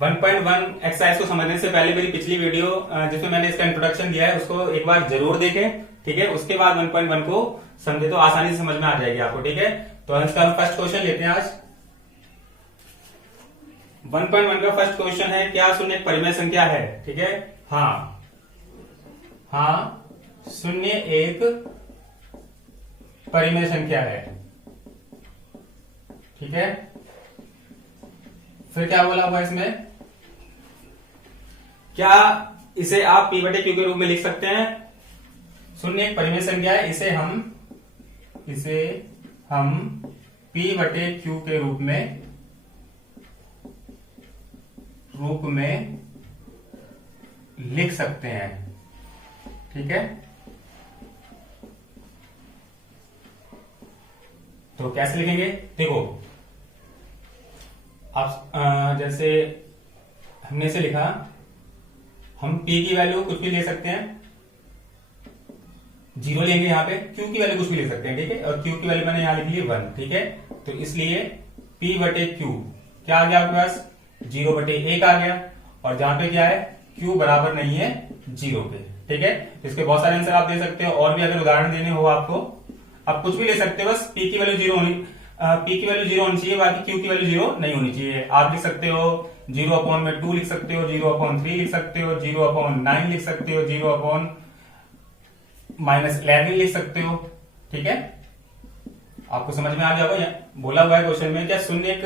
1.1 exercise को समझने से पहले मेरी पिछली वीडियो जिसमें मैंने इसका इंट्रोडक्शन दिया है उसको एक बार जरूर देखें, ठीक है। उसके बाद 1.1 को समझे तो आसानी से समझ में आ जाएगी आपको, ठीक है। तो इसका हम फर्स्ट क्वेश्चन लेते हैं आज। 1.1 का फर्स्ट क्वेश्चन है, क्या शून्य एक परिमेय संख्या है? ठीक है, हाँ शून्य एक परिमेय संख्या है, ठीक है। फिर क्या बोला हुआ इसमें, क्या इसे आप p बटे क्यू के रूप में लिख सकते हैं? शून्य एक परिमेय संख्या है, इसे हम p बटे क्यू के रूप में लिख सकते हैं, ठीक है। तो कैसे लिखेंगे? देखो, आप जैसे हमने इसे लिखा, हम p की वैल्यू कुछ भी ले सकते हैं, 0 लेंगे यहाँ पे, q की वैल्यू कुछ भी ले सकते हैं, ठीक है। और q की वैल्यू मैंने यहां लिख ली 1, ठीक है। तो इसलिए p बटे q क्या आ गया आपके पास? 0 बटे 1 आ गया। और जहां पे क्या है, q बराबर नहीं है 0 के, ठीक है। तो इसके बहुत सारे आंसर आप दे सकते हो, और भी अगर उदाहरण देने हो आपको, आप कुछ भी ले सकते हो, बस p की वैल्यू 0 होनी, p की वैल्यू 0 होनी चाहिए, बाकी q की वैल्यू 0 नहीं होनी चाहिए। आप लिख सकते हो 0/2 लिख सकते हो, 0/3 लिख सकते हो, 0/9 लिख सकते हो, 0/-11 लिख सकते हो, ठीक है। आपको समझ में आ गया होगा। बोला हुआ है क्वेश्चन में, क्या शून्य एक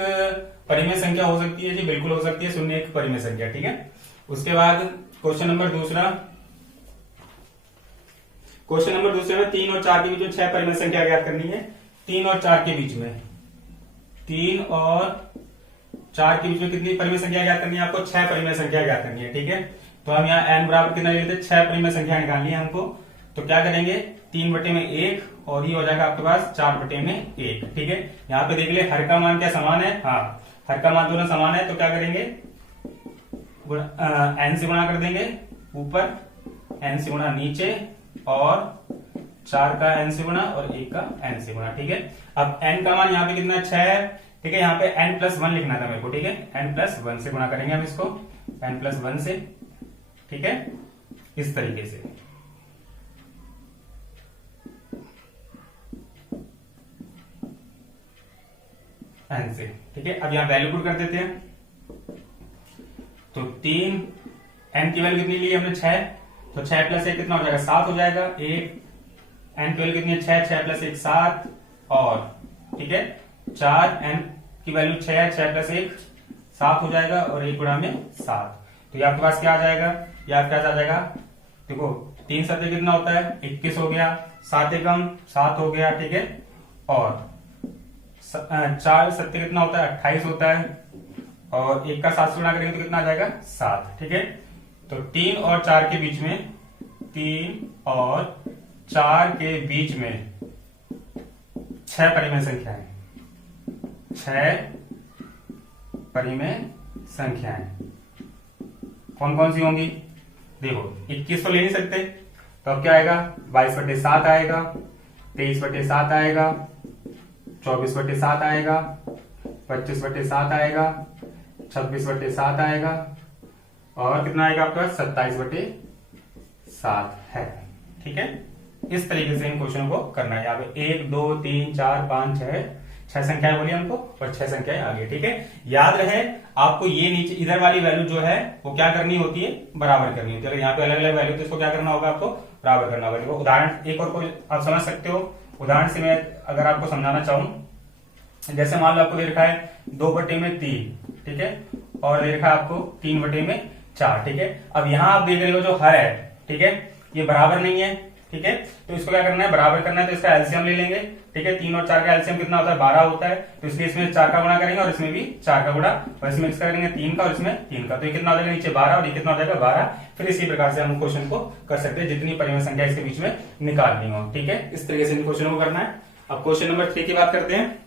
परिमेय संख्या हो सकती है? जी बिल्कुल हो सकती है शून्य एक परिमेय संख्या, ठीक है। उसके बाद क्वेश्चन नंबर दूसरा में 3 और 4 के बीच में 6 परिमेय संख्या ज्ञात करनी है। 3 और 4 के बीच में कितनी परिमेय संख्या ज्ञात करनी है आपको? 6 परिमेय संख्या ज्ञात करनी है, ठीक है। तो हम यहाँ n बराबर कितना लेते हैं? 6 परिमेय संख्या निकालनी है हमको। तो क्या करेंगे, 3 बटे में 1 और ये हो जाएगा आपके पास 4 बटे में 1, ठीक है। यहाँ पे देख ले, हर का मान क्या समान है? हाँ, हर का मान दोनों समान है। तो क्या करेंगे, n से गुणा कर देंगे ऊपर, n से गुणा नीचे, और 4 का n से गुणा और 1 का n से गुणा, ठीक है। अब n का मान यहाँ पे कितना? 6 है, ठीक है। यहाँ पे n+1 लिखना था मेरे को, ठीक है। n+1 से गुणा करेंगे हम इसको, n+1 से, ठीक है, इस तरीके से। n से, ठीक है। अब यहाँ वैल्यू पुट कर देते हैं। तो 3, n की वैल्यू कितनी ली हमने? 6, तो 6 + 1 कितना हो जाएगा? 7 हो जाएगा। 1, n की वैल्यू कितनी है? 6, 6 + 1 7, और ठीक है 4, n की वैल्यू 6, 6 + 1 7 हो जाएगा, और 1 गुणा में 7। तो ये आपके पास क्या आ जाएगा? ये आपके पास आ जाएगा, देखो 3 सत्ते कितना होता है? 21 हो गया, 7 एकम 7 हो गया, ठीक है। और 4 सत्ते कितना होता है? 28 होता है, और 1 का 7 से गुणा करेंगे तो कितना आ जाएगा? 7, ठीक है। तो 3 और 4 के बीच में 6 परिमेय संख्याएं, 6 परिमेय संख्याएं कौन कौन सी होंगी? देखो 21 तो ले नहीं सकते, तो अब क्या आएगा? 22/7 आएगा, 23/7 आएगा, 24/7 आएगा, 25/7 आएगा, 26/7 आएगा, और कितना आएगा आपका? 27/7 है, ठीक है। इस तरीके से इन क्वेश्चन को करना है। यहाँ पे 1 2 3 4 5 6 संख्याएं बोली हमको, और 6 संख्याएं आगे, ठीक है। याद रहे आपको, ये नीचे इधर वाली वैल्यू जो है वो क्या करनी होती है? बराबर करनी होती है। यहाँ पे अलग अलग वैल्यू, तो इसको क्या करना होगा? आपको बराबर करना होगा। देखो उदाहरण एक और कोई आप समझ सकते हो। उदाहरण से मैं अगर आपको समझाना चाहूं, जैसे मान लो आपको दे रखा है 2/3, ठीक है, और दे रखा है आपको 3/4, ठीक है। अब यहां आप देख रहे हो जो हर है, ठीक है, ये बराबर नहीं है, ठीक है। तो इसको क्या करना है? बराबर करना है। तो इसका एलसीएम ले लेंगे, ठीक है। 3 और 4 का एलसीएम कितना होता है? 12 होता है। तो इसलिए इसमें 4 का गुणा करेंगे, और इसमें भी 4 का गुणा, और इसमें इसका करेंगे 3 का, और इसमें 3 का। तो ये कितना हो जाएगा? नीचे 12, और ये कितना हो जाएगा? 12। फिर इसी प्रकार से हम क्वेश्चन को कर सकते हैं, जितनी परिमेय संख्या इसके बीच में निकालनी हो, ठीक है। इस तरीके से इन क्वेश्चन को करना है। अब क्वेश्चन नंबर 3 की बात करते हैं।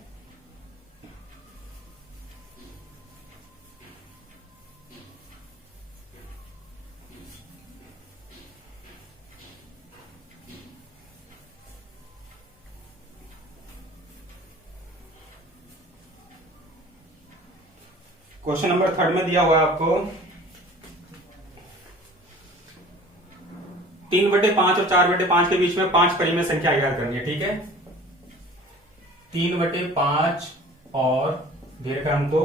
क्वेश्चन नंबर 3 में दिया हुआ है आपको 3/5 और 4/5 के बीच में 5 परिमेय संख्या ज्ञात करनी है। ठीक है, 3/5 और दे रखा हमको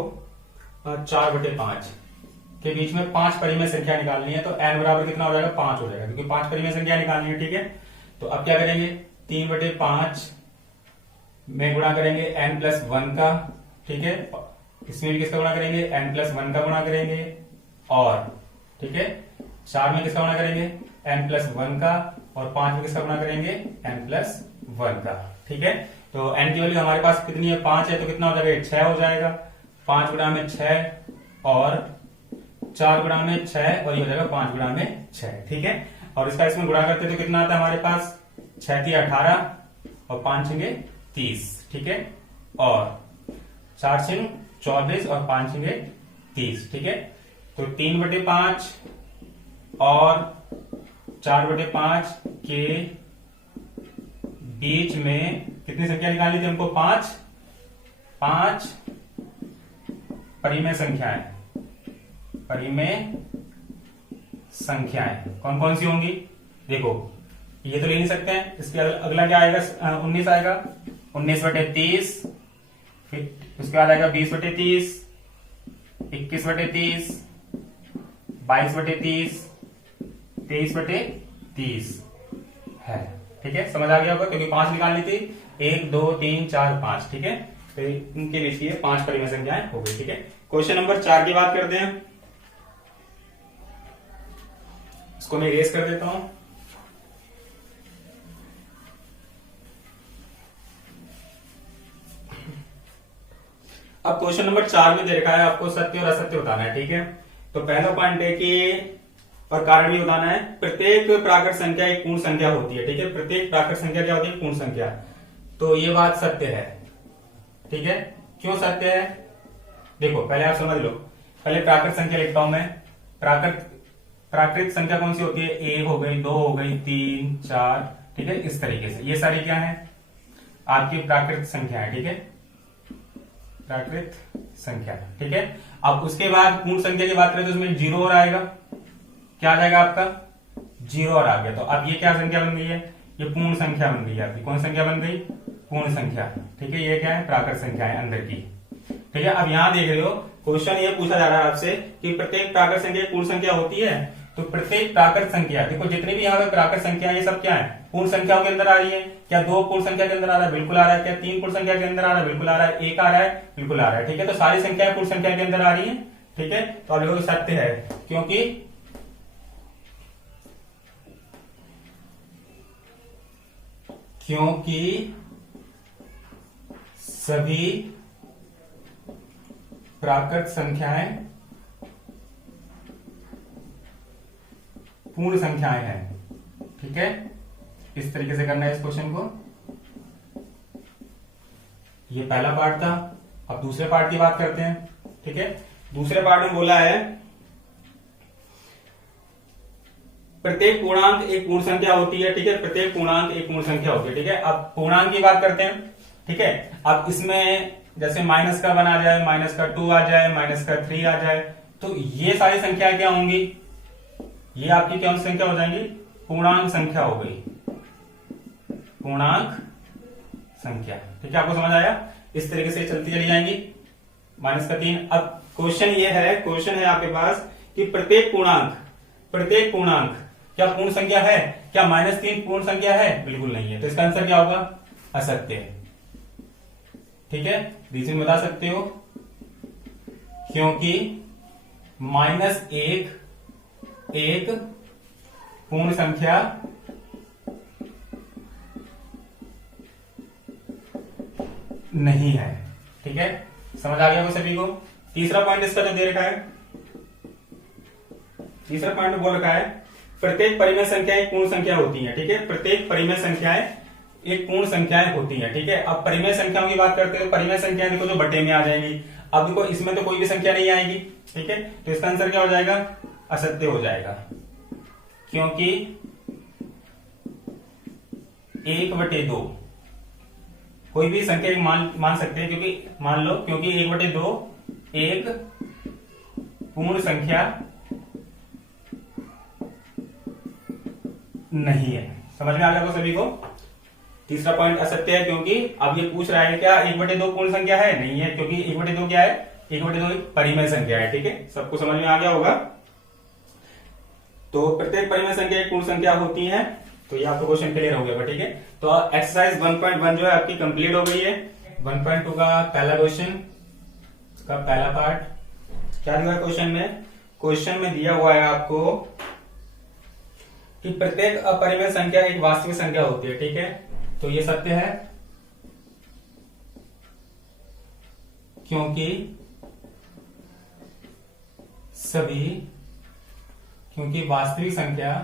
4/5 के बीच में 5 परिमेय संख्या निकालनी है। तो n बराबर कितना हो जाएगा, 5 हो जाएगा, क्योंकि 5 परिमेय संख्या निकालनी है। ठीक है, तो अब क्या करेंगे, 3/5 में गुणा करेंगे n+1 का। ठीक है, इसमें भी किसका गुणा करेंगे, n+1 का गुणा करेंगे। और ठीक है, 4 में किसका गुणा करेंगे, n+1 का। और 5 में किसका गुणा करेंगे, n+1 का। ठीक है, तो n की वैल्यू हमारे पास कितनी है, 5 है, तो कितना हो जाएगा, 6 हो जाएगा। 5 गुणा में 6 और 4 गुणा में 6 और ये हो जाएगा 5 गुणा में 6। ठीक है, और इसका इसमें गुणा करते तो कितना आता है हमारे पास, 6 × 18 और 5 × 30। ठीक है, और 4 × 24 और 5 × 30। ठीक है, तो 3/5 और 4/5 के बीच में कितनी संख्या निकालनी थी हमको, 5 परिमेय संख्याएं। परिमेय संख्याएं कौन कौन सी होंगी, देखो ये तो ले नहीं सकते हैं, इसके अगला क्या आएगा, 19 आएगा, 19/30। फिर उसके बाद आएगा 20/30, 21/30, 22/30, 23/30 है। ठीक है, समझ आ गया होगा, क्योंकि 5 निकालनी थी, 1 2 3 4 5। ठीक है, तो इनके बीच ये 5 परिमेय संख्याएं हो गई। ठीक है, क्वेश्चन नंबर 4 की बात करते हैं, इसको मैं इरेज कर देता हूं। अब क्वेश्चन नंबर 4 में दे रखा है आपको सत्य और असत्य बताना है। ठीक है, तो पहला पॉइंट है कि, और कारण भी बताना है, प्रत्येक प्राकृत संख्या एक पूर्ण संख्या होती है। ठीक है, प्रत्येक प्राकृत संख्या क्या होती है, पूर्ण संख्या। तो ये बात सत्य है। ठीक है, क्यों सत्य है, देखो पहले आप समझ लो, पहले प्राकृत संख्या लिखता हूं मैं। प्राकृत संख्या कौन सी होती है, 1 हो गई, 2 हो गई, 3 4। ठीक है, इस तरीके से ये सारी क्या है, आपकी प्राकृत संख्या है। ठीक है, प्राकृत संख्या। ठीक है, अब उसके बाद पूर्ण संख्या की बात करें तो उसमें 0 और आएगा, क्या आ जाएगा आपका, 0 और आ गया। तो अब ये क्या संख्या बन गई है, ये पूर्ण संख्या बन गई है आपकी। कौन संख्या बन गई, पूर्ण संख्या। ठीक है, ये क्या है, प्राकृत संख्या है अंदर की। ठीक है, अब यहां देख रहे हो क्वेश्चन ये पूछा जा रहा है आपसे कि प्रत्येक प्राकृत संख्या पूर्ण संख्या होती है। तो प्रत्येक प्राकृत संख्या, देखो जितनी भी यहाँ पे प्राकृत संख्या ये सब क्या है, पूर्ण संख्याओं के अंदर आ रही है। क्या 2 पूर्ण संख्या के अंदर आ रहा है, बिल्कुल आ रहा है। क्या 3 पूर्ण संख्या के अंदर आ रहा है, बिल्कुल आ रहा है। 1 आ रहा है, बिल्कुल आ रहा है। ठीक है, तो सारी संख्याएं पूर्ण संख्या के अंदर आ रही है। ठीक है, तो अब देखो सत्य है, क्योंकि सभी प्राकृत संख्याएं पूर्ण संख्याएं हैं। ठीक है, इस तरीके से करना है इस क्वेश्चन को। ये पहला पार्ट था। अब दूसरे पार्ट की बात करते हैं। ठीक है, दूसरे पार्ट में बोला है प्रत्येक पूर्णांक एक पूर्ण संख्या होती है। ठीक है, प्रत्येक पूर्णांक एक पूर्ण संख्या होती है। ठीक है, अब पूर्णांक की बात करते हैं। ठीक है, अब इसमें जैसे माइनस का 1 आ जाए, माइनस का 2 आ जाए, माइनस का 3 आ जाए, तो ये सारी संख्या क्या होंगी, ये आपकी कौन सी संख्या हो जाएंगी, पूर्णांक संख्या हो गई, पूर्णांक संख्या। ठीक है, आपको समझ आया, इस तरीके से चलती चली जाएंगी। माइनस का 3। अब क्वेश्चन ये है, क्वेश्चन है आपके पास कि प्रत्येक पूर्णांक क्या पूर्ण संख्या है, क्या -3 पूर्ण संख्या है, बिल्कुल नहीं है। तो इसका आंसर क्या होगा, असत्य है। ठीक है, रीजन बता सकते हो, क्योंकि -1 एक पूर्ण संख्या नहीं है। ठीक है, समझ आ गया वो सभी को। तीसरा पॉइंट इसका जो दे रखा है, तीसरा पॉइंट बोल रखा है प्रत्येक परिमेय संख्या एक पूर्ण संख्या होती है। ठीक है, प्रत्येक परिमेय संख्याएं एक पूर्ण संख्याएं होती हैं। ठीक है, अब परिमेय संख्याओं की बात करते हैं। परिमेय संख्याएं देखो जो बटे में आ जाएंगी। अब देखो इसमें तो कोई भी संख्या नहीं आएगी। ठीक है, तो इसका आंसर क्या हो जाएगा, असत्य हो जाएगा, क्योंकि 1/2 कोई भी संख्या मान सकते हैं, क्योंकि मान लो, क्योंकि 1/2 एक पूर्ण संख्या नहीं है। समझ में आ गया सभी को? तीसरा पॉइंट असत्य है, क्योंकि अब ये पूछ रहा है क्या 1/2 पूर्ण संख्या है? नहीं है, क्योंकि 1/2 क्या है? 1/2 एक परिमेय संख्या है। ठीक है, सबको समझ में आ गया होगा। तो प्रत्येक परिमेय संख्या एक पूर्ण संख्या होती है। तो ये आपको क्वेश्चन क्लियर हो गया। ठीक है, तो एक्सरसाइज 1.1 जो है आपकी कंप्लीट हो गई है। 1.2 का पहला क्वेश्चन का पहला पार्ट क्या दिया है क्वेश्चन में? क्वेश्चन में दिया हुआ है आपको कि प्रत्येक अपरिमेय संख्या एक वास्तविक संख्या होती है। ठीक है, तो ये सत्य है, क्योंकि वास्तविक संख्याएं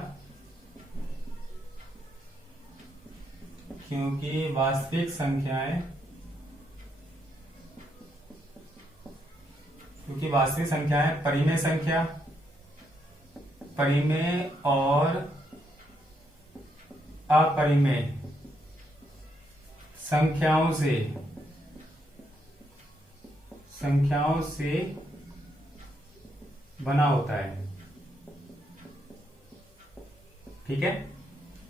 परिमेय और अपरिमेय संख्याओं से बना होता है। ठीक है,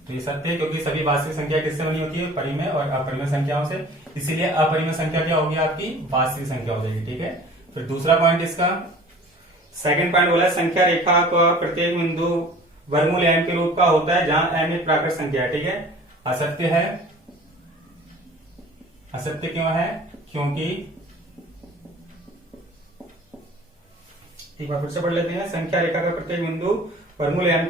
तो ये सत्य है, क्योंकि सभी वास्तविक संख्या किससे बनी होती है? परिमेय और अपरिमेय संख्याओं से। इसीलिए अपरिमेय संख्या क्या होगी? आपकी वास्तविक संख्या हो जाएगी। ठीक है, फिर दूसरा पॉइंट इसका सेकंड पॉइंट बोला, संख्या रेखा का प्रत्येक बिंदु वर्गमूल m के रूप का होता है, जहां m एक प्राकृत संख्या है। ठीक है, असत्य है। असत्य क्यों है? क्योंकि एक बार फिर से पढ़ लेते हैं। संख्या रेखा का प्रत्येक बिंदु वर्गमूल m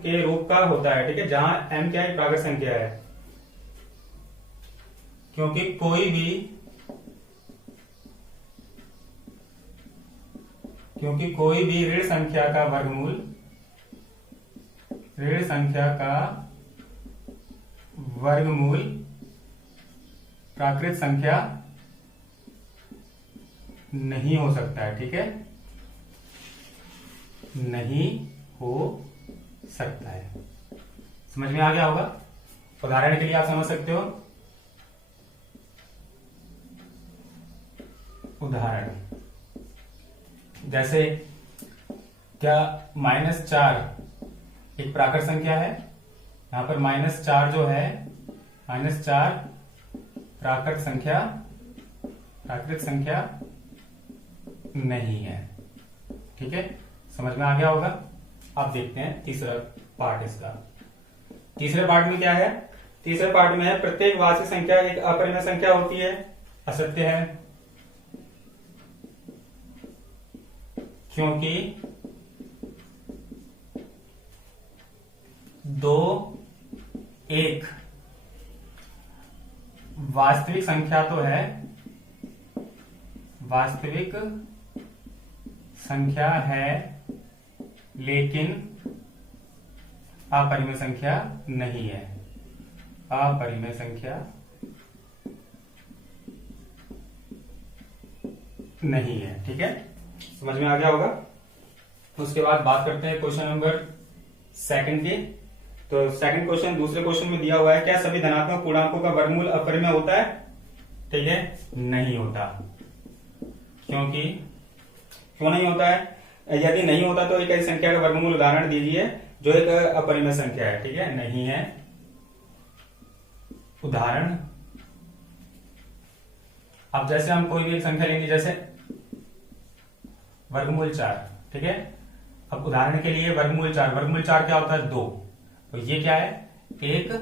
के रूप का होता है। ठीक है, जहां m क्या है? प्राकृत संख्या है। क्योंकि कोई भी ऋण संख्या का वर्गमूल प्राकृत संख्या नहीं हो सकता है। ठीक है, नहीं हो सकता है। समझ में आ गया होगा? उदाहरण के लिए आप समझ सकते हो। उदाहरण जैसे क्या -4 एक प्राकृत संख्या है? यहां पर -4 जो है, -4 प्राकृत संख्या नहीं है। ठीक है, समझ में आ गया होगा? अब देखते हैं तीसरा पार्ट इसका। तीसरे पार्ट में क्या है? तीसरे पार्ट में है प्रत्येक वास्तविक संख्या एक अपरिमेय संख्या होती है। असत्य है, क्योंकि 2 एक वास्तविक संख्या तो है, वास्तविक संख्या है, लेकिन अपरिमेय संख्या नहीं है। अपरिमेय संख्या नहीं है। ठीक है, समझ में आ गया होगा? उसके बाद बात करते हैं क्वेश्चन नंबर सेकंड की। तो सेकंड क्वेश्चन दूसरे क्वेश्चन में दिया हुआ है, क्या सभी धनात्मक पूर्णांकों का वर्गमूल अपरिमेय होता है? ठीक है, नहीं होता। क्योंकि क्यों नहीं होता है? यदि नहीं होता तो एक ऐसी संख्या का वर्गमूल उदाहरण दीजिए जो एक अपरिमेय संख्या है। ठीक है, नहीं है। उदाहरण, अब जैसे हम कोई भी एक संख्या लेंगे, जैसे वर्गमूल 4। ठीक है, अब उदाहरण के लिए वर्गमूल 4 क्या होता है? 2। तो ये क्या है? एक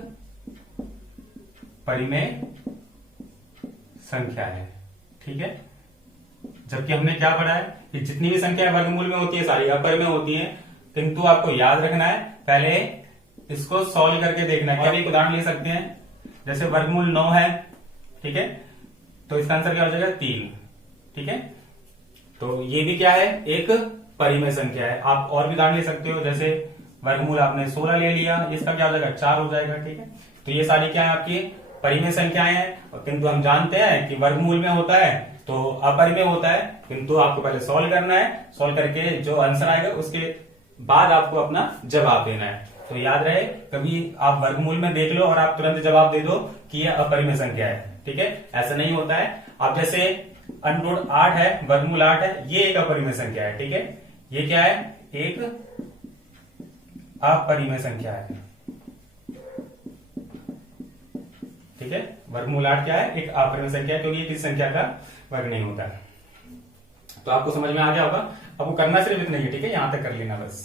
परिमेय संख्या है। ठीक है, जबकि हमने क्या पढ़ा है कि जितनी भी संख्या वर्गमूल में होती है सारी अपरिमेय होती है, किंतु आपको याद रखना है पहले इसको सॉल्व करके देखना है। क्या एक उदाहरण ले सकते हैं, जैसे वर्गमूल 9 है। ठीक है, तो इसका आंसर क्या हो जाएगा? 3। ठीक है, तो ये भी क्या है? एक परिमेय संख्या है। आप और भी उदाहरण ले सकते हो, जैसे वर्गमूल आपने 16 ले लिया, इसका क्या हो जाएगा? 4 हो जाएगा। ठीक है, तो ये सारी क्या है? आपकी परिमेय संख्याएं हैं, किंतु हम जानते हैं कि वर्गमूल में होता है तो अपरिमेय होता है, किंतु आपको पहले सॉल्व करना है। सॉल्व करके जो आंसर आएगा उसके बाद आपको अपना जवाब देना है। तो याद रहे, कभी आप वर्गमूल में देख लो और आप तुरंत जवाब दे दो कि यह अपरिमेय संख्या है। ठीक है, ऐसा नहीं होता है। आप जैसे अंडर रूट 8 है, वर्गमूल 8 है, ये एक अपरिमेय संख्या है। ठीक है, ये क्या है, एक अपरिमेय संख्या है। ठीक है, वर्गमूल 8 क्या है, एक अपरिमेय संख्या है, क्योंकि ये किसी संख्या का वर्ग नहीं होता। तो आपको समझ में आ गया होगा। अब वो करना सिर्फ इतना ही है। ठीक है, यहां तक कर लेना बस,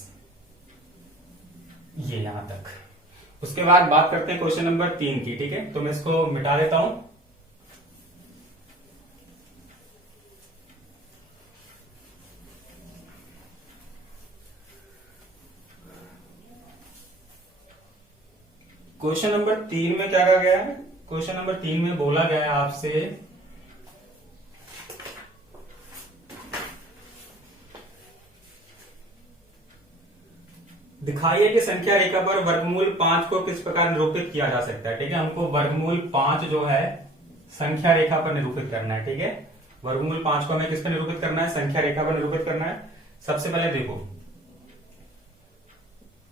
ये यहां तक। उसके बाद बात करते हैं क्वेश्चन नंबर 3 की। ठीक है, तो मैं इसको मिटा देता हूं। क्वेश्चन नंबर 3 में क्या कहा गया है, क्वेश्चन नंबर 3 में बोला गया है आपसे दिखाइए कि संख्या रेखा पर वर्गमूल 5 को किस प्रकार निरूपित किया जा सकता है। ठीक है, हमको वर्गमूल 5 जो है संख्या रेखा पर निरूपित करना है। ठीक है, वर्गमूल 5 को हमें किस पर निरूपित करना है, संख्या रेखा पर निरूपित करना है। सबसे पहले देखो,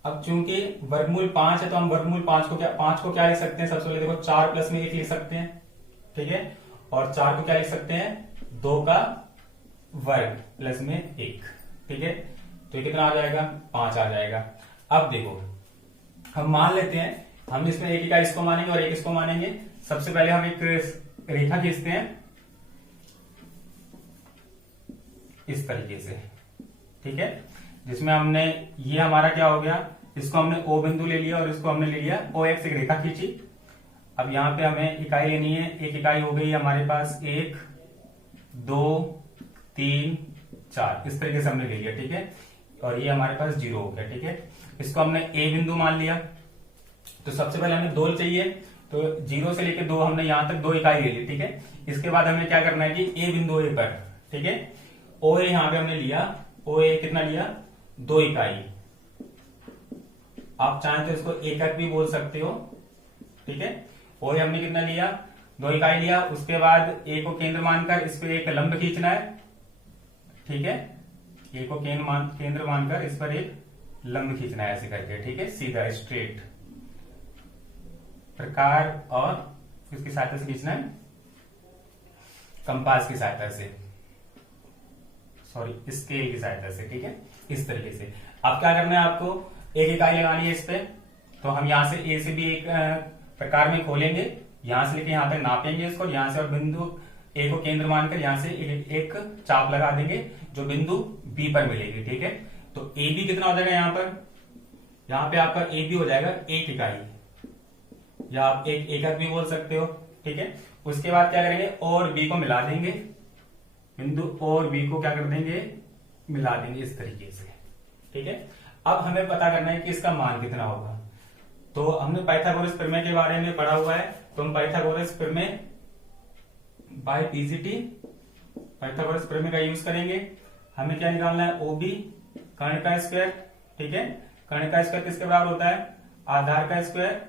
अब चूंकि वर्गमूल 5 है तो हम वर्गमूल 5 को क्या लिख सकते हैं, सबसे पहले देखो 4 प्लस में 1 लिख सकते हैं। ठीक है, और 4 को क्या लिख सकते हैं, 2 का वर्ग प्लस में 1। ठीक है, तो ये कितना आ जाएगा, 5 आ जाएगा। अब देखो, हम मान लेते हैं, हम इसमें एक इकाई इसको मानेंगे और एक इसको मानेंगे। सबसे पहले हम एक रेखा खींचते हैं इस तरीके से। ठीक है, जिसमें हमने, ये हमारा क्या हो गया, इसको हमने O बिंदु ले लिया और इसको हमने ले लिया OX, एक रेखा खींची। अब यहां पे हमें इकाई लेनी है, एक इकाई हो गई हमारे पास 1 2 3 4, इस तरीके से हमने ले लिया। ठीक है, और ये हमारे पास 0 हो गया। ठीक है, इसको हमने A बिंदु मान लिया। तो सबसे पहले हमें 2 चाहिए, तो 0 से लेकर 2 हमने यहां तक 2 इकाई ले ली। ठीक है, इसके बाद हमें क्या करना है कि A बिंदु A पर, ठीक है, OA यहां पे हमने लिया, OA कितना लिया, 2 इकाई। आप चाहें तो इसको एकक भी बोल सकते हो। ठीक है, OA हमने कितना लिया, 2 इकाई लिया। उसके बाद A को केंद्र मानकर इस पर एक लंब खींचना है। ठीक है, A को केंद्र मानकर इस पर एक लंब खींचना है ऐसे करके। ठीक है, सीधा स्ट्रेट प्रकार, और किसकी सहायता से खींचना है, कंपास की सहायता से, सॉरी स्केल की सहायता से। ठीक है, इस तरीके से। अब क्या करना है, आपको एक इकाई लगानी है इस पे। तो हम यहां से A से भी एक प्रकार में खोलेंगे, यहां से लेके यहां तक नापेंगे इसको, यहां से और बिंदु A को केंद्र मानकर यहां से एक चाप लगा देंगे जो बिंदु B पर मिलेगी। ठीक है, तो AB कितना हो जाएगा, यहां पे आपका AB हो जाएगा 1 इकाई, या आप एक एकक भी बोल सकते हो। ठीक है, उसके बाद क्या करेंगे, और B को मिला देंगे, बिंदु और B को क्या कर देंगे, मिला देंगे इस तरीके से। ठीक है, अब हमें पता करना है कि इसका मान कितना होगा। तो हमने पाइथागोरस प्रमेय के बारे में पढ़ा हुआ है, तो हम पाइथागोरस प्रमेय बाय पीजीटी, पाइथागोरस प्रमेय का यूज करेंगे। हमें क्या निकालना है, OB कर्ण का स्क्वायर। ठीक है, कर्ण का स्क्वायर किसके बराबर होता है, आधार का स्क्वायर।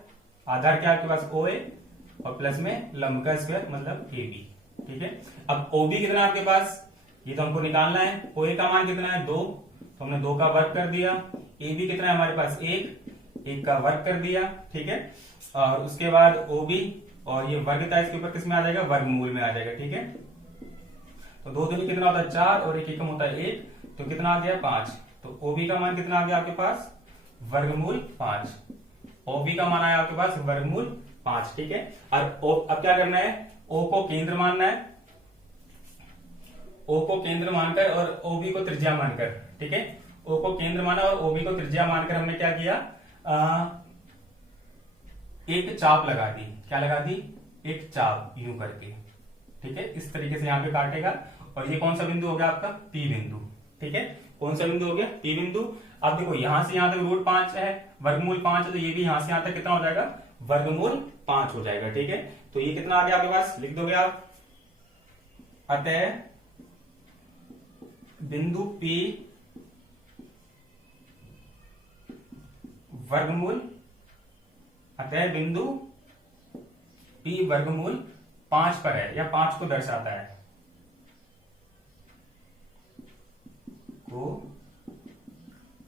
आधार क्या आपके पास, OA, और प्लस में लंब का स्क्वायर मतलब AB। ठीक है, अब OB कितना आपके पास, ये तो हमको निकालना है। OA का मान कितना है, 2, तो हमने 2 का वर्ग कर दिया। AB कितना है हमारे पास, 1 का वर्ग कर दिया। ठीक है, और उसके बाद OB, और ये वर्ग था, इसके ऊपर किस में आ जाएगा, वर्गमूल में आ जाएगा। ठीक है, तो 2 दूनी कितना होता है, 4, और 1 एकम होता है 1, तो कितना आ गया, 5। तो OB का मान कितना आ गया आपके पास, वर्गमूल 5। OB का मान आया आपके पास वर्गमूल 5। ठीक है, और अब क्या करना है, O को केंद्र मानना है, O को केंद्र मानकर और OB को त्रिज्या मानकर। ठीक है, O को केंद्र माना और OB को त्रिज्या मानकर हमने क्या किया, एक चाप लगा दी। क्या लगा दी, एक चाप यूं करके। ठीक है, इस तरीके से यहां पे काटेगा, और ये कौन सा बिंदु हो गया आपका, P बिंदु। ठीक है, कौन सा बिंदु हो गया, P बिंदु। अब देखो यहां से यहां तक रूट 5 है, वर्गमूल 5 है, तो ये भी यहां से यहां तक कितना हो जाएगा, वर्गमूल 5 हो जाएगा। ठीक है, तो ये कितना आ गया आपके पास, लिख दोगे आप, अतः बिंदु P वर्गमूल, अतः बिंदु P वर्गमूल 5 पर है, या 5 को दर्शाता है, को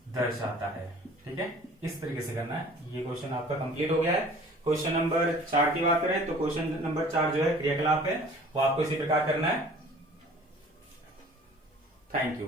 दर्शाता है। ठीक है, इस तरीके से करना है। ये क्वेश्चन आपका कंप्लीट हो गया है। क्वेश्चन नंबर 4 की बात करें तो क्वेश्चन नंबर 4 जो है क्रियाकलाप है, वो आपको इसी प्रकार करना है। Thank you.